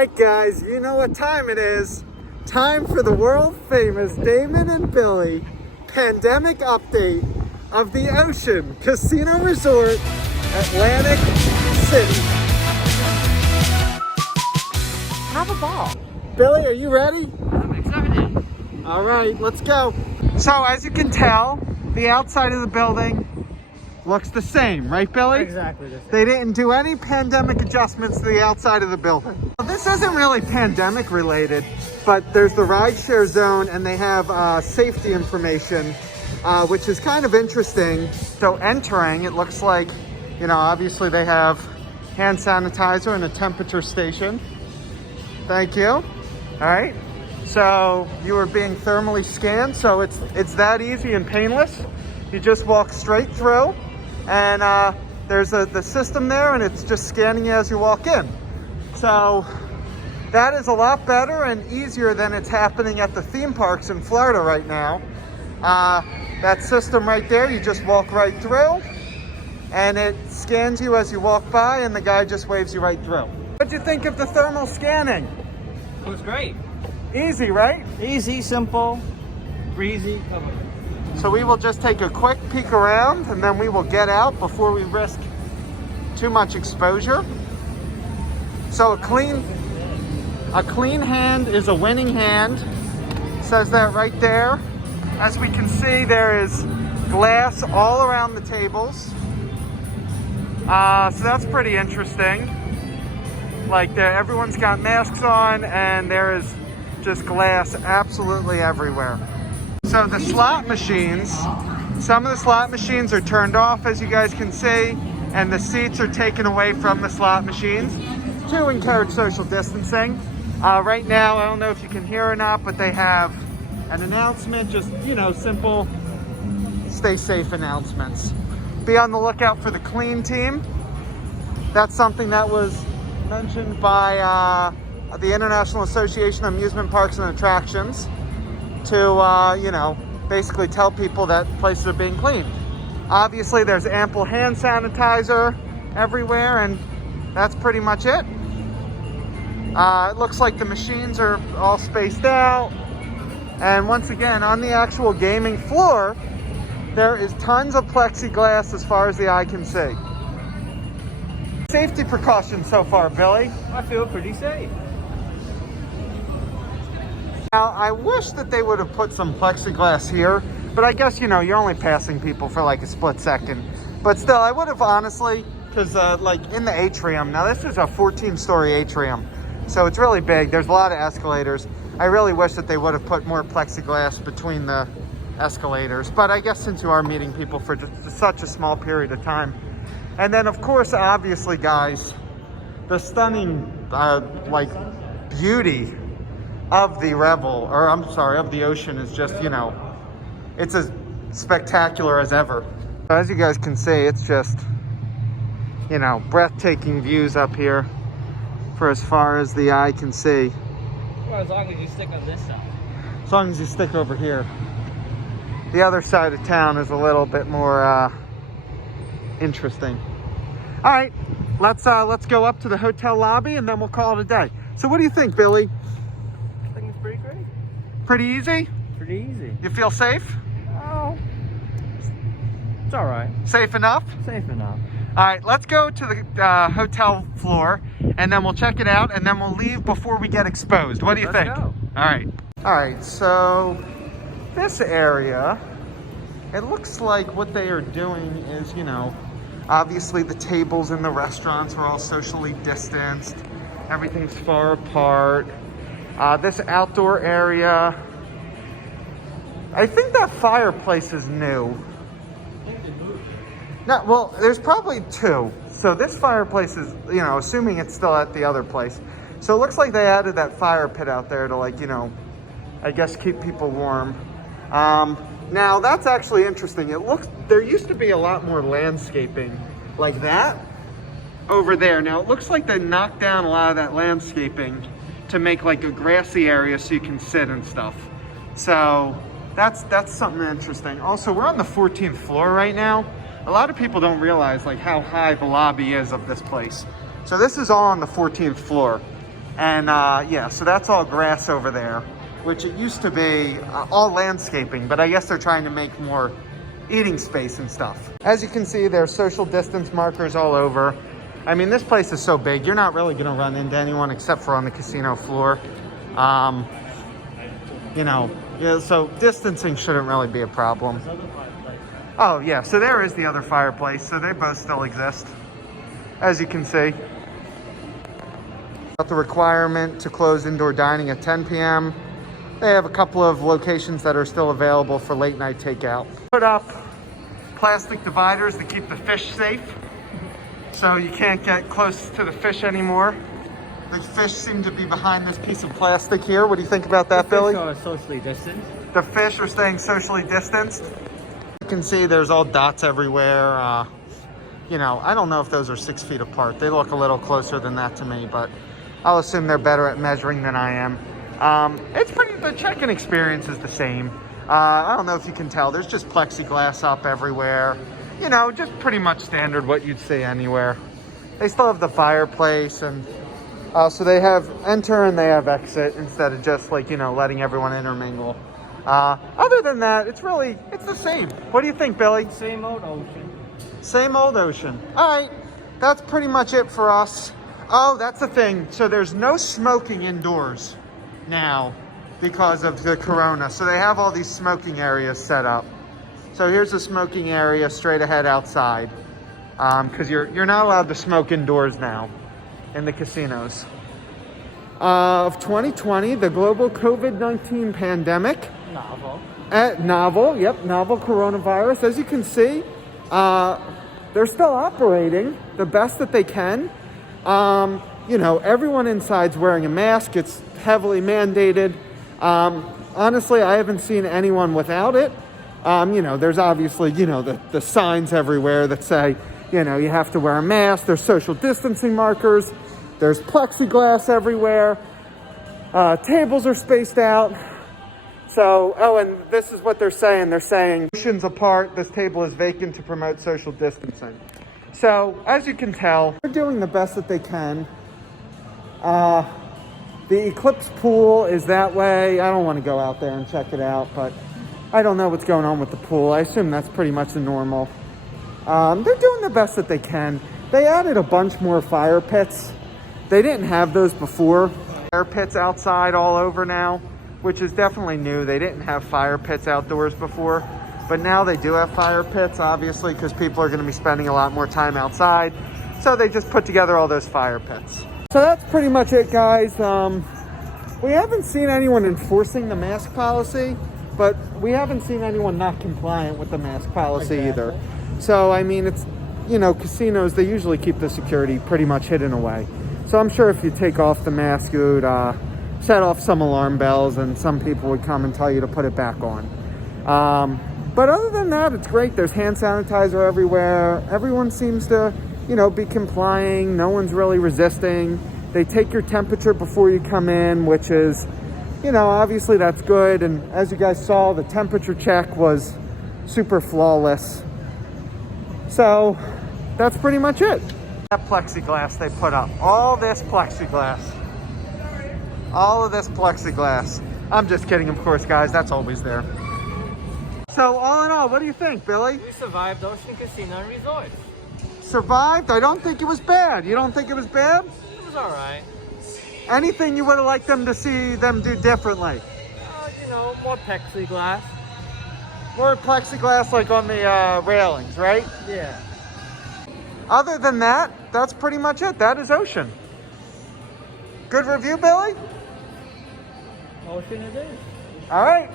right, guys, you know what time it is. Time for the world famous Damon and Billy pandemic update of the Ocean Casino Resort, Atlantic City. Have a ball. Billy, are you ready? I'm excited. All right, let's go. So as you can tell, the outside of the building looks the same, right, Billy? Exactly the same. They didn't do any pandemic adjustments to the outside of the building. Well, this isn't really pandemic related, but there's the rideshare zone and they have safety information, which is kind of interesting. So entering, it looks like, you know, obviously they have hand sanitizer and a temperature station. Thank you. All right. So you are being thermally scanned. So it's that easy and painless. You just walk straight through. And there's the system there, and it's just scanning you as you walk in. So that is a lot better and easier than it's happening at the theme parks in Florida right now. That system right there, you just walk right through, and it scans you as you walk by, and the guy just waves you right through. What'd you think of the thermal scanning? It was great. Easy, right? Easy, simple, breezy. So we will just take a quick peek around and then we will get out before we risk too much exposure. So a clean hand is a winning hand. It says that right there. As we can see, there is glass all around the tables. So that's pretty interesting. Like everyone's got masks on and there is just glass absolutely everywhere. So the slot machines, some of the slot machines are turned off, as you guys can see, and the seats are taken away from the slot machines to encourage social distancing. Right now, I don't know if you can hear or not, but they have an announcement, just, you know, simple stay safe announcements. Be on the lookout for the clean team. That's something that was mentioned by the International Association of Amusement Parks and Attractions, to, you know, basically tell people that places are being cleaned. Obviously, there's ample hand sanitizer everywhere, and that's pretty much it. It looks like the machines are all spaced out. And once again, on the actual gaming floor, there is tons of plexiglass as far as the eye can see. Safety precautions so far, Billy? I feel pretty safe. Now, I wish that they would have put some plexiglass here, but I guess, you know, you're only passing people for like a split second. But still, I would have honestly, because like in the atrium, now this is a 14-story atrium, so it's really big. There's a lot of escalators. I really wish that they would have put more plexiglass between the escalators. But I guess since you are meeting people for just such a small period of time. And then, of course, obviously, guys, the stunning, like, beauty of the of the ocean is just, you know, it's as spectacular as ever. As you guys can see, it's just, you know, breathtaking views up here for as far as the eye can see. Well, as long as you stick on this side. As long as you stick over here. The other side of town is a little bit more interesting. All right, let's go up to the hotel lobby and then we'll call it a day. So what do you think, Billy? I think it's pretty great. Pretty easy? Pretty easy. You feel safe? Oh, it's all right. Safe enough? Safe enough. All right, let's go to the hotel floor and then we'll check it out and then we'll leave before we get exposed. What do you think? Let's go. All right, so this area, it looks like what they are doing is, you know, obviously the tables in the restaurants are all socially distanced. Everything's far apart. This outdoor area, I think that fireplace is new. No, well, there's probably two. So this fireplace is, you know, assuming it's still at the other place. So it looks like they added that fire pit out there to, like, you know, I guess keep people warm. Now that's actually interesting. It looks, there used to be a lot more landscaping like that over there. Now it looks like they knocked down a lot of that landscaping to make like a grassy area so you can sit and stuff. So that's something interesting. Also, we're on the 14th floor right now. A lot of people don't realize like how high the lobby is of this place. So this is all on the 14th floor. And yeah, so that's all grass over there, which it used to be all landscaping, but I guess they're trying to make more eating space and stuff. As you can see, there's social distance markers all over. I mean, this place is so big, you're not really gonna run into anyone except for on the casino floor. You know, yeah, so distancing shouldn't really be a problem. Oh yeah, so there is the other fireplace, so they both still exist, as you can see. The requirement to close indoor dining at 10 p.m. They have a couple of locations that are still available for late night takeout. Put up plastic dividers to keep the fish safe, so you can't get close to the fish anymore. The fish seem to be behind this piece of plastic here. What do you think about that, Billy? The fish are socially distanced. The fish are staying socially distanced. You can see there's all dots everywhere. You know, I don't know if those are 6 feet apart. They look a little closer than that to me, but I'll assume they're better at measuring than I am. The check-in experience is the same. I don't know if you can tell, there's just plexiglass up everywhere. You know, just pretty much standard what you'd see anywhere. They still have the fireplace, and so they have enter and they have exit instead of just like, you know, letting everyone intermingle. Other than that, it's the same. What do you think, Billy? Same old ocean. Same old ocean. All right, that's pretty much it for us. Oh, that's the thing. So there's no smoking indoors now because of the corona. So they have all these smoking areas set up. So here's a smoking area straight ahead outside, because you're not allowed to smoke indoors now in the casinos. Of 2020, the global COVID-19 pandemic. Novel coronavirus. As you can see, they're still operating the best that they can. You know, everyone inside's wearing a mask. It's heavily mandated. Honestly, I haven't seen anyone without it. You know, there's obviously, you know, the signs everywhere that say, you know, you have to wear a mask. There's social distancing markers. There's plexiglass everywhere. Tables are spaced out. So, oh, and this is what they're saying. They're saying, motions apart, this table is vacant to promote social distancing. So, as you can tell, they're doing the best that they can. The Eclipse pool is that way. I don't want to go out there and check it out, but I don't know what's going on with the pool. I assume that's pretty much the normal. They're doing the best that they can. They added a bunch more fire pits. They didn't have those before. Fire pits outside all over now, which is definitely new. They didn't have fire pits outdoors before, but now they do have fire pits, obviously, because people are going to be spending a lot more time outside. So they just put together all those fire pits. So that's pretty much it, guys. We haven't seen anyone enforcing the mask policy, but we haven't seen anyone not compliant with the mask policy either. So, I mean, it's, you know, casinos, they usually keep the security pretty much hidden away. So I'm sure if you take off the mask, you would set off some alarm bells, and some people would come and tell you to put it back on. But other than that, it's great. There's hand sanitizer everywhere. Everyone seems to, you know, be complying. No one's really resisting. They take your temperature before you come in, which is, you know, obviously that's good. And as you guys saw, the temperature check was super flawless. So that's pretty much it. That plexiglass they put up. All this plexiglass. All of this plexiglass. I'm just kidding, of course, guys. That's always there. So all in all, what do you think, Billy? We survived Ocean Casino and Resort. Survived? I don't think it was bad. You don't think it was bad? It was all right. Anything you would have liked them to see them do differently? You know, more plexiglass. More plexiglass like on the railings, right? Yeah. Other than that, that's pretty much it. That is Ocean. Good review, Billy? Ocean it is. All right.